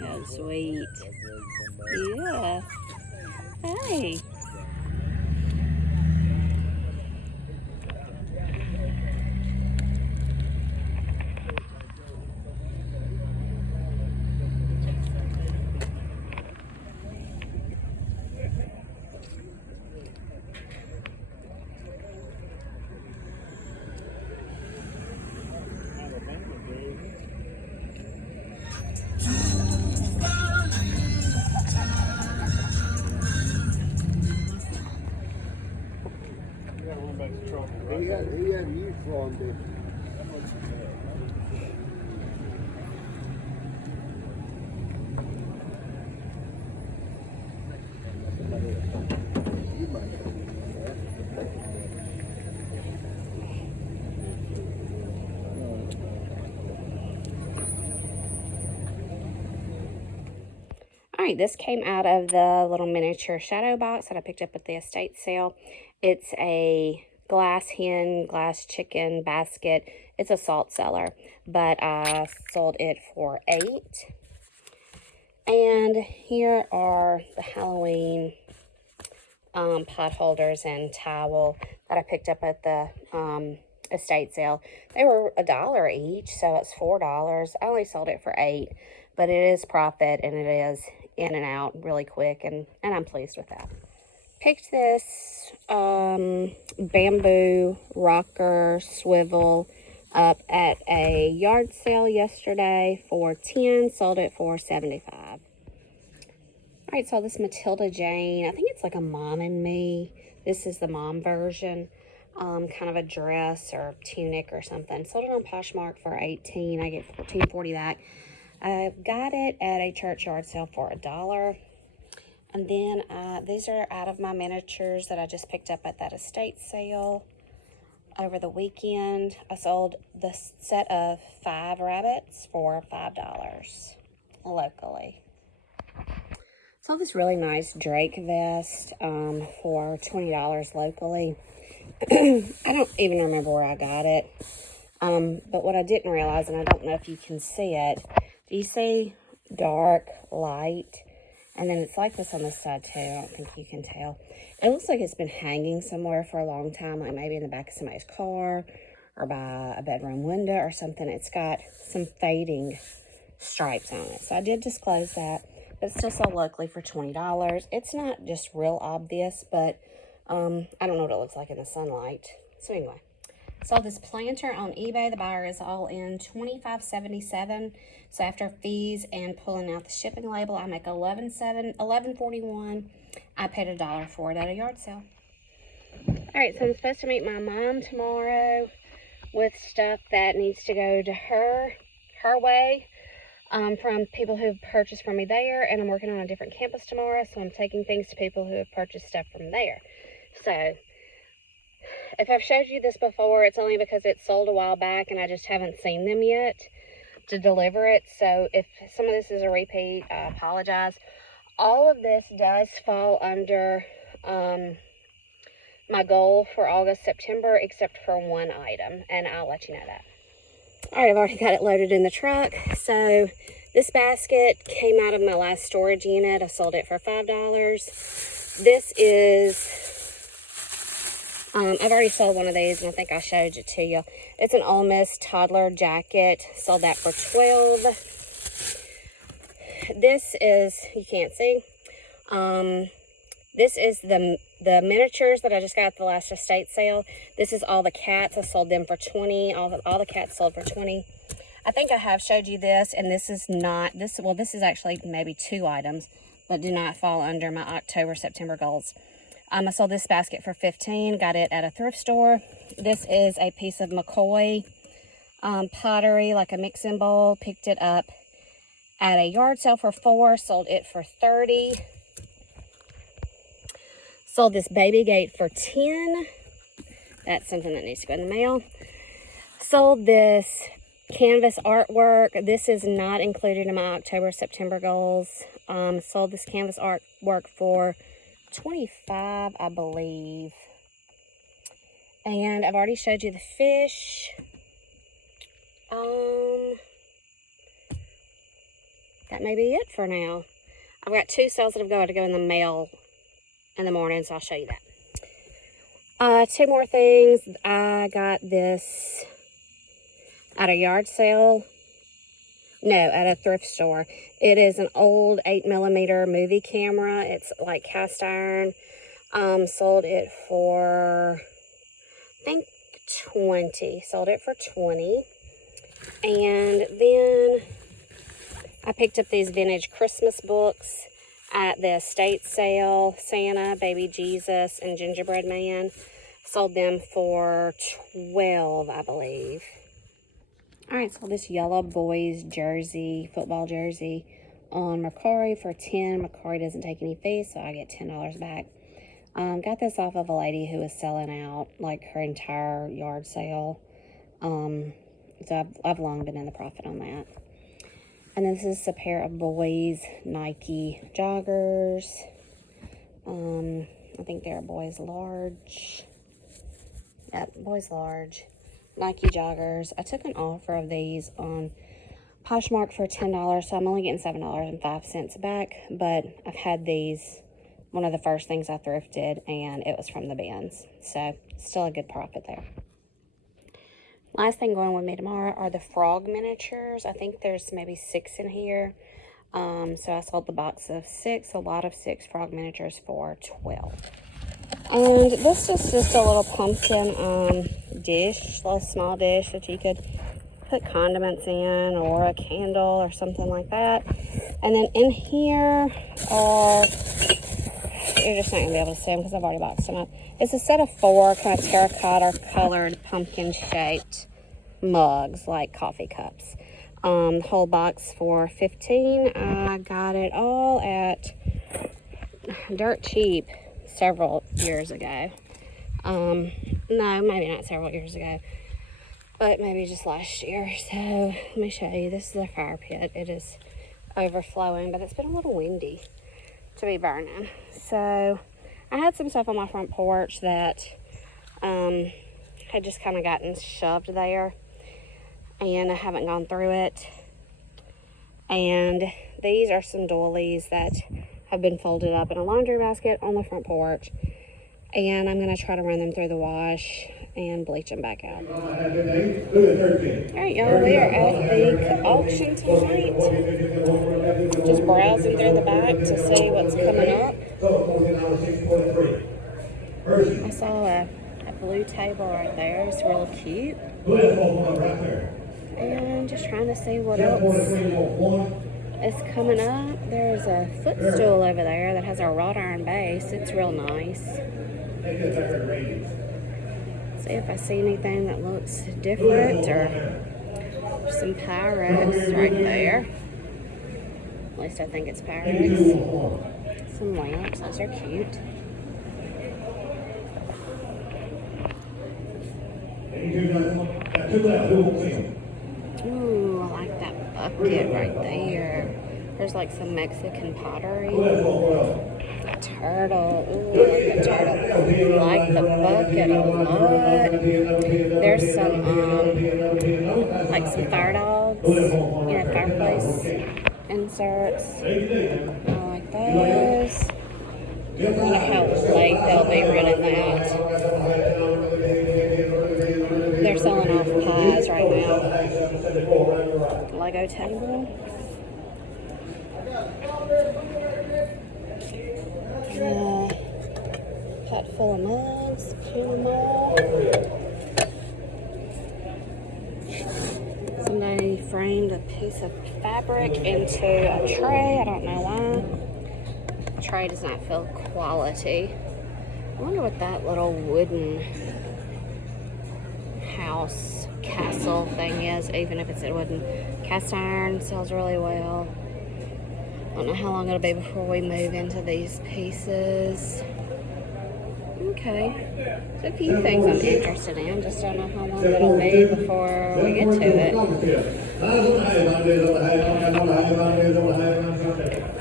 How sweet. Yeah. Hey. He had use for him, did he? All right, this came out of the little miniature shadow box that I picked up at the estate sale. It's a glass hen, glass chicken basket. It's a salt cellar, but I sold it for $8. And here are the Halloween pot holders and towel that I picked up at the estate sale. They were $1 each, so it's $4. I only sold it for $8, but it is profit and it is in and out really quick, and I'm pleased with that. Picked this bamboo rocker swivel up at a yard sale yesterday for $10, sold it for $75. All right, so this Matilda Jane, I think it's like a Mom and Me. This is the mom version, kind of a dress or tunic or something. Sold it on Poshmark for $18. I get $14.40 back. I got it at a church yard sale for $1. And then these are out of my miniatures that I just picked up at that estate sale over the weekend. I sold the set of 5 rabbits for $5 locally. Saw this really nice Drake vest for $20 locally. I don't even remember where I got it. But what I didn't realize, and I don't know if you can see it, do you see dark, light? And then it's like this on this side too. I don't think you can tell. It looks like it's been hanging somewhere for a long time, like maybe in the back of somebody's car or by a bedroom window or something. It's got some fading stripes on it. So I did disclose that, but it's still sold locally for $20. It's not just real obvious, but I don't know what it looks like in the sunlight. So anyway, saw this planter on eBay. The buyer is all in $25.77. So after fees and pulling out the shipping label, I make $11.41. I paid $1 for it at a yard sale. All right, so I'm supposed to meet my mom tomorrow with stuff that needs to go to her way from people who've purchased from me there. And I'm working on a different campus tomorrow, so I'm taking things to people who have purchased stuff from there. So if I've showed you this before, it's only because it sold a while back and I just haven't seen them yet to deliver it. So if some of this is a repeat, I apologize. All of this does fall under my goal for August, September, except for one item, and I'll let you know that. All right, I've already got it loaded in the truck. So this basket came out of my last storage unit. I sold it for $5. This is I've already sold one of these, and I think I showed it to you. It's an Ole Miss toddler jacket. Sold that for $12. This is, you can't see, this is the miniatures that I just got at the last estate sale. This is all the cats. I sold them for $20. All the cats sold for $20. I think I have showed you this, and this is not, this is actually maybe 2 items that do not fall under my October, September goals. I sold this basket for $15. Got it at a thrift store. This is a piece of McCoy pottery, like a mixing bowl. Picked it up at a yard sale for $4. Sold it for $30. Sold this baby gate for $10. That's something that needs to go in the mail. Sold this canvas artwork. This is not included in my October, September goals. Sold this canvas artwork for $25, I believe. And I've already showed you the fish. that may be it for now. I've got 2 sales that have got to go in the mail in the morning, so I'll show you that. 2 more things. I got this at a yard sale. No, at a thrift store. It is an old 8mm movie camera. It's like cast iron. Sold it for, I think, 20. Sold it for 20. And then I picked up these vintage Christmas books at the estate sale. Santa, Baby Jesus, and Gingerbread Man. Sold them for 12, I believe. Alright, so this yellow boys jersey, football jersey, on mercari for 10. Mercari doesn't take any fees, so I get $10 back. Got this off of a lady who was selling out, like, her entire yard sale. So I've long been in the profit on that. And then this is a pair of boys Nike joggers. I think they're boys large. Yep, boys large. Nike joggers. I took an offer of these on Poshmark for $10, so I'm only getting $7.05 back. But I've had these, one of the first things I thrifted, and it was from the bins. So still a good profit there. Last thing going with me tomorrow are the frog miniatures. I think there's maybe 6 in here. So I sold the box of 6, a lot of 6 frog miniatures for 12. And this is just a little pumpkin dish, a little small dish that you could put condiments in, or a candle or something like that. And then in here are, you're just not going to be able to see them because I've already boxed them up. It's a set of 4 kind of terracotta colored pumpkin shaped mugs, like coffee cups. The whole box for $15. I got it all at dirt cheap several years ago. No, maybe not several years ago, but maybe just last year. So let me show you. This is the fire pit. It is overflowing, but it's been a little windy to be burning. So I had some stuff on my front porch that had just kind of gotten shoved there, and I haven't gone through it. And these are some doilies that have been folded up in a laundry basket on the front porch, and I'm going to try to run them through the wash and bleach them back out. Alright, y'all, we are at the auction tonight. Just browsing through the back to see what's coming up. I saw a blue table right there. It's real cute. And just trying to see what else is coming up. There's a footstool over there that has a wrought iron base. It's real nice. See if I see anything that looks different, or some Pyrex right there. At least I think it's Pyrex. Some lamps, those are cute. Ooh, I like that bucket right there. There's like some Mexican pottery. A turtle. Ooh, I like the turtle. I like the bucket a lot. There's some, like some fire dogs. You know, fireplace inserts. I like those. I wonder how late they'll be running that. They're selling off pies right now. Lego table. Pot full of mugs. Somebody framed a piece of fabric into a tray. I don't know why. The tray does not feel quality. I wonder what that little wooden house castle thing is, even if it's a wooden. Cast iron sells really well. I don't know how long it'll be before we move into these pieces. Okay, there's a few things I'm interested in, just don't know how long it'll be before we get to it.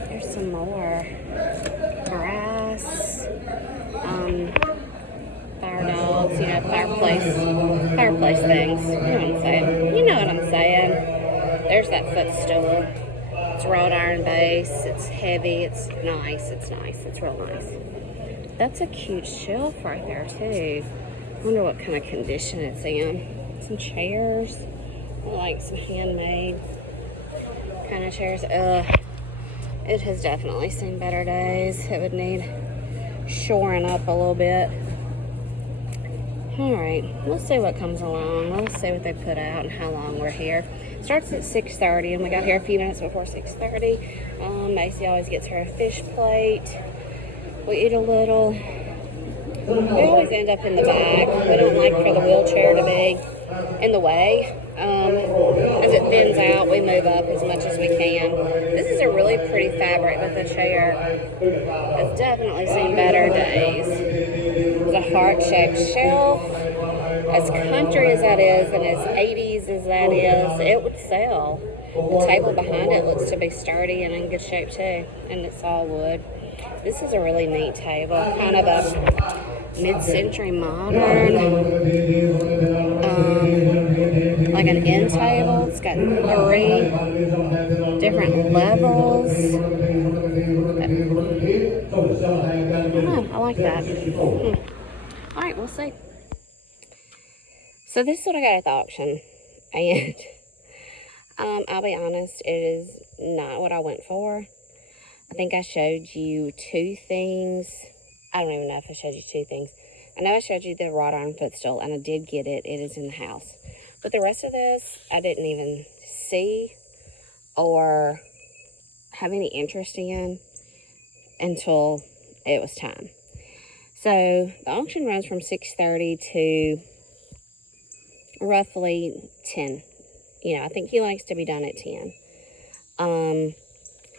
There's some more brass, fire dogs, you know, fireplace things. You know what I'm saying? There's that footstool. It's wrought iron base. It's heavy. It's nice. It's nice. It's real nice. That's a cute shelf right there too. I wonder what kind of condition it's in. Some chairs. I like some handmade kind of chairs. It has definitely seen better days. It would need shoring up a little bit. All right, we'll see what comes along. We'll see what they put out and how long we're here. Starts at 6:30, and we got here a few minutes before 6:30. Macy always gets her a fish plate. We eat a little. We always end up in the back. We don't like for the wheelchair to be in the way. As it thins out, we move up as much as we can. This is a really pretty fabric, but the chair has definitely seen better days. It's a heart-shaped shelf. As country as that is, and as 80s as that is, it would sell. The table behind it looks to be sturdy and in good shape too, and it's all wood. This is a really neat table, kind of a mid-century modern, like an end table. It's got 3 different levels. I don't know, I like that. All right, we'll see. So this is what I got at the auction, and I'll be honest, it is not what I went for. I think I showed you 2 things. I don't even know if I showed you 2 things. I know I showed you the wrought iron footstool, and I did get it. It is in the house. But the rest of this, I didn't even see or have any interest in until it was time. So the auction runs from 6:30 to roughly 10. You know, I think he likes to be done at 10.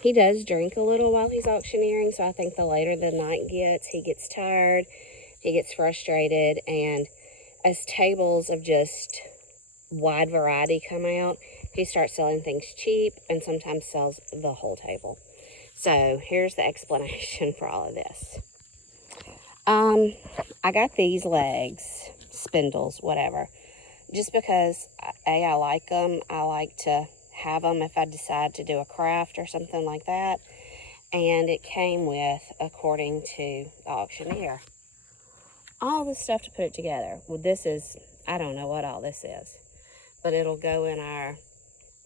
He does drink a little while he's auctioneering, so I think the later the night gets, he gets tired, he gets frustrated, and as tables of just wide variety come out, he starts selling things cheap and sometimes sells the whole table. So here's the explanation for all of this. I got these legs, spindles, whatever, just because I like them. I like to have them if I decide to do a craft or something like that. And it came with, according to the auctioneer, all this stuff to put it together. Well, this is, I don't know what all this is, but it'll go in our,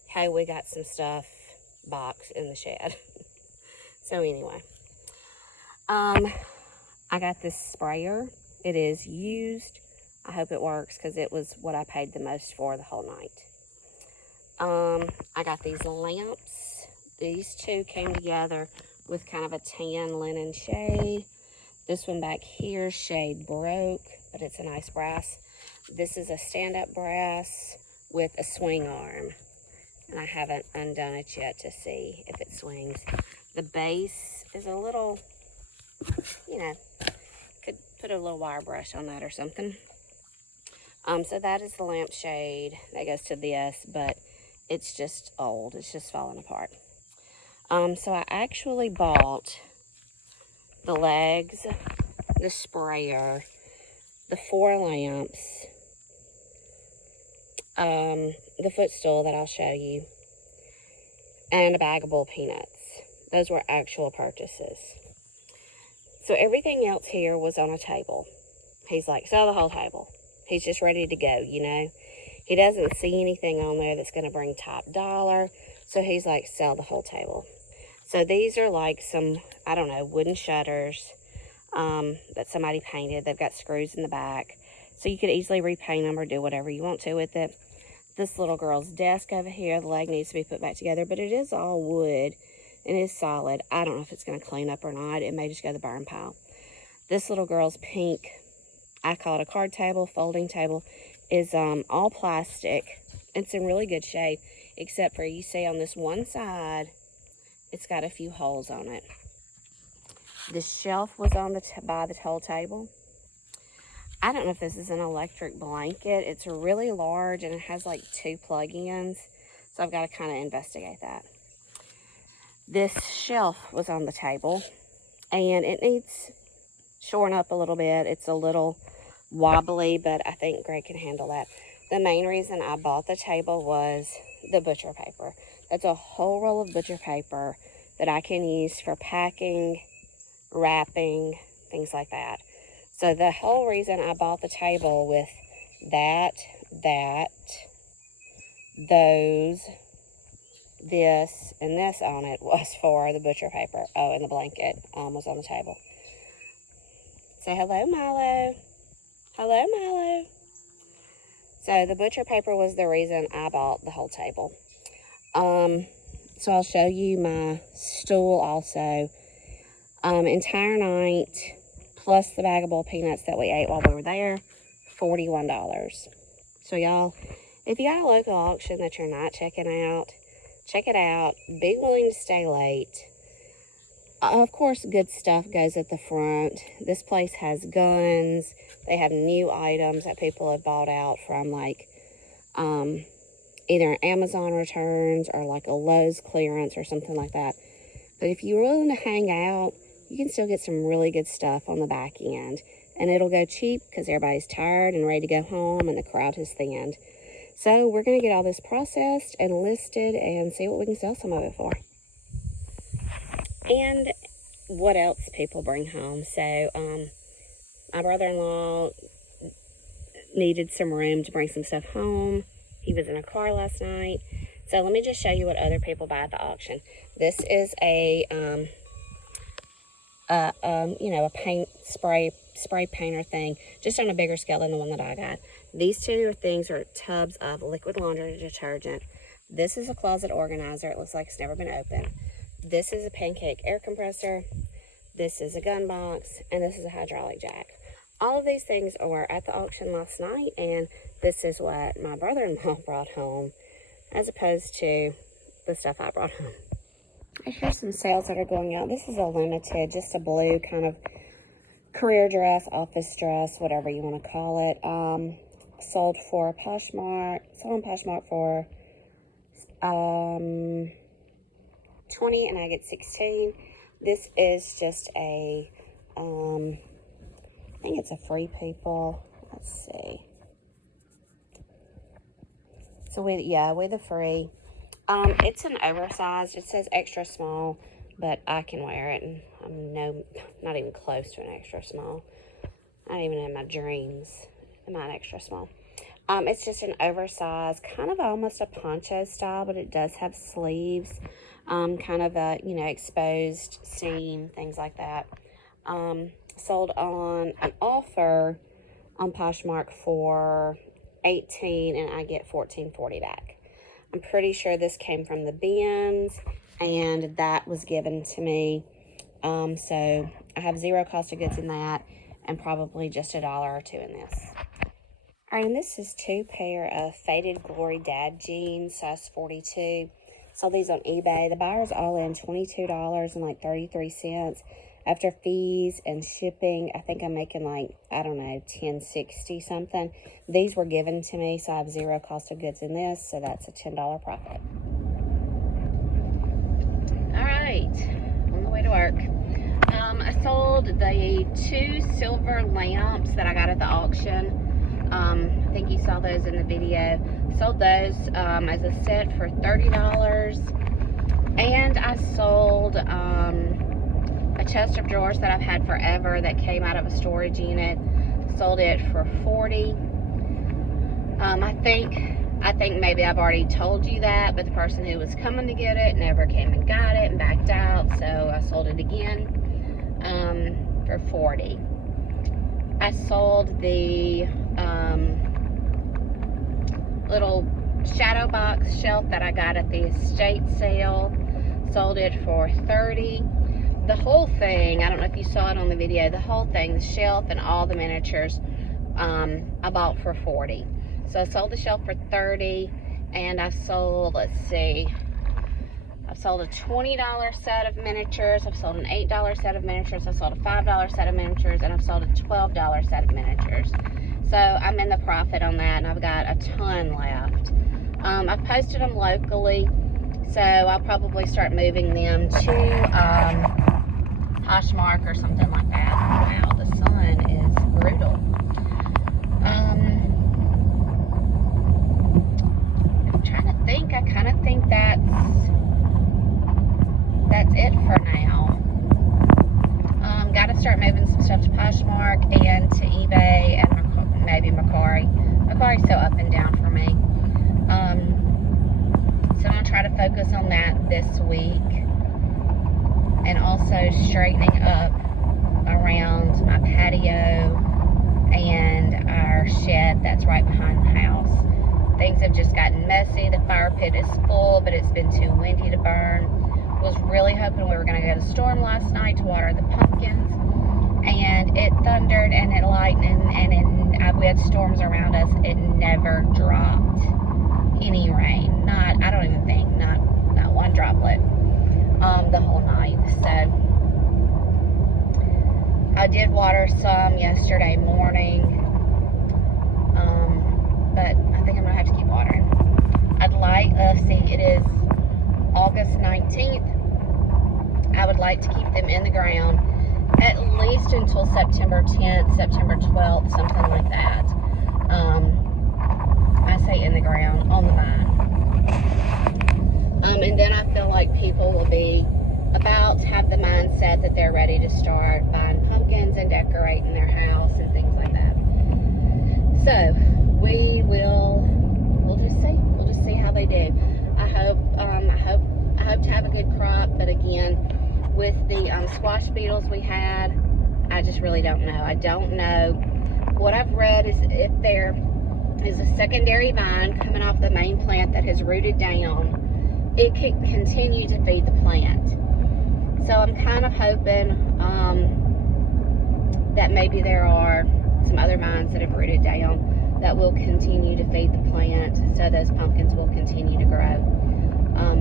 hey, we got some stuff box in the shed. So anyway, I got this sprayer. It is used. I hope it works because it was what I paid the most for the whole night. I got these lamps. These 2 came together with kind of a tan linen shade. This one back here, shade broke, but it's a nice brass. This is a stand-up brass with a swing arm, and I haven't undone it yet to see if it swings. The base is a little, you know, could put a little wire brush on that or something. So that is the lampshade that goes to this, but it's just old. It's just falling apart. So I actually bought the legs, the sprayer, the 4 lamps, the footstool that I'll show you, and a bag of bull peanuts. Those were actual purchases. So everything else here was on a table. He's like, sell the whole table. He's just ready to go, you know. He doesn't see anything on there that's going to bring top dollar. So he's like, sell the whole table. So these are like some, I don't know, wooden shutters that somebody painted. They've got screws in the back. So you could easily repaint them or do whatever you want to with it. This little girl's desk over here, the leg needs to be put back together. But it is all wood and it's solid. I don't know if it's going to clean up or not. It may just go to the burn pile. This little girl's pink, I call it a card table, folding table, is all plastic. It's in really good shape, except for you see on this one side, it's got a few holes on it. The shelf was on by the whole table. I don't know if this is an electric blanket. It's really large and it has like 2 plug-ins, so I've got to kind of investigate that. This shelf was on the table and it needs shoring up a little bit. It's a little wobbly, but I think Greg can handle that. The main reason I bought the table was the butcher paper. That's a whole roll of butcher paper that I can use for packing, wrapping, things like that. So the whole reason I bought the table with those, this, and this on it was for the butcher paper. Oh, and the blanket was on the table. Say hello, Milo. Hello, Milo. So the butcher paper was the reason I bought the whole table. So I'll show you my stool also. Entire night, plus the bag of boiled peanuts that we ate while we were there, $41. So y'all, if you got a local auction that you're not checking out, check it out. Be willing to stay late. Of course, good stuff goes at the front. This place has guns. They have new items that people have bought out from, like, either an Amazon returns or like a Lowe's clearance or something like that. But if you're willing to hang out, you can still get some really good stuff on the back end. And it'll go cheap because everybody's tired and ready to go home and the crowd has thinned. So we're going to get all this processed and listed and see what we can sell some of it for. And what else people bring home. So my brother-in-law needed some room to bring some stuff home. He was in a car last night. So let me just show you what other people buy at the auction. This is a paint spray painter thing, just on a bigger scale than the one that I got. These two things are tubs of liquid laundry detergent. This is a closet organizer. It looks like it's never been opened. This is a pancake air compressor. This is a gun box, and this is a hydraulic jack. All of these things were at the auction last night, and this is what my brother-in-law brought home, as opposed to the stuff I brought home. Here's some sales that are going out. This is a limited, just a blue kind of career dress, office dress, whatever you want to call it. Sold on Poshmark for $20, and I get $16. This is just a, I think it's a Free People. Let's see. So with the Free. It's an oversized. It says extra small, but I can wear it, and I'm not even close to an extra small. Not even in my dreams am I an extra small. It's just an oversized, kind of almost a poncho style, but it does have sleeves. Kind of a, exposed seam, things like that. Sold on an offer on Poshmark for $18, and I get $14.40 back. I'm pretty sure this came from the bins, and that was given to me. So I have zero cost of goods in that, and probably just $1 or $2 in this. All right, and this is 2 pair of Faded Glory Dad jeans, size 42. Sold these on eBay. The buyer's all in $22.33. After fees and shipping, I think I'm making $10.60 something. These were given to me, so I have zero cost of goods in this, so that's a $10 profit. All right, on the way to work. I sold the 2 silver lamps that I got at the auction. I think you saw those in the video. Sold those as a set for $30. And I sold a chest of drawers that I've had forever that came out of a storage unit. Sold it for $40. I think maybe I've already told you that, but the person who was coming to get it never came and got it and backed out, so I sold it again for $40. I sold the little shadow box shelf that I got at the estate sale. Sold it for $30. The whole thing, I don't know if you saw it on the video, the whole thing, the shelf and all the miniatures, I bought for $40. So I sold the shelf for $30, and I sold, let's see, I've sold a $20 set of miniatures, I've sold an $8 set of miniatures, I've sold a $5 set of miniatures, and I've sold a $12 set of miniatures. So I'm in the profit on that, and I've got a ton left. I've posted them locally, so I'll probably start moving them to Poshmark or something like that. Wow, the sun is brutal. I'm trying to I kind of think that's it for now. Got to start moving some stuff to Poshmark and to eBay and maybe mercari. Mercari's so up and down for me. So I'm going to try to focus on that this week. And also straightening up around my patio and our shed that's right behind the house. Things have just gotten messy. The fire pit is full, but it's been too windy to burn. Was really hoping we were going to get a storm last night to water the pumpkins, and it thundered and it lightened, and we had storms around us. It never dropped any rain. I don't even think, not one droplet the whole night. So I did water some yesterday morning, but I think I'm going to have to keep watering. I'd like, it is August 19th. I would like to keep them in the ground at least until September 10th, September 12th, something like that. I say in the ground, on the vine. And then I feel like people will be have the mindset that they're ready to start buying pumpkins and decorating their house and things like that. So we'll just see. We'll just see how they do. I hope to have a good crop, but again, with the squash beetles we had, I just really don't know. I don't know. What I've read is if there is a secondary vine coming off the main plant that has rooted down, it can continue to feed the plant. So I'm kind of hoping that maybe there are some other vines that have rooted down that will continue to feed the plant, so those pumpkins will continue to grow.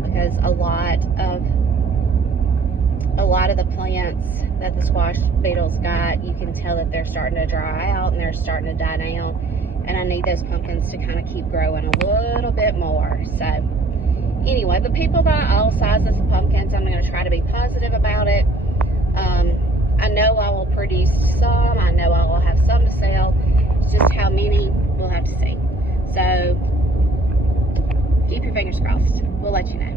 Because a lot of the plants that the squash beetles got, you can tell that they're starting to dry out and they're starting to die down, and I need those pumpkins to kind of keep growing a little bit more. So anyway, but people buy all sizes of pumpkins. I'm going to try to be positive about it. I know I will produce some. I know I will have some to sell. It's just how many, we'll have to see. So keep your fingers crossed. We'll let you know.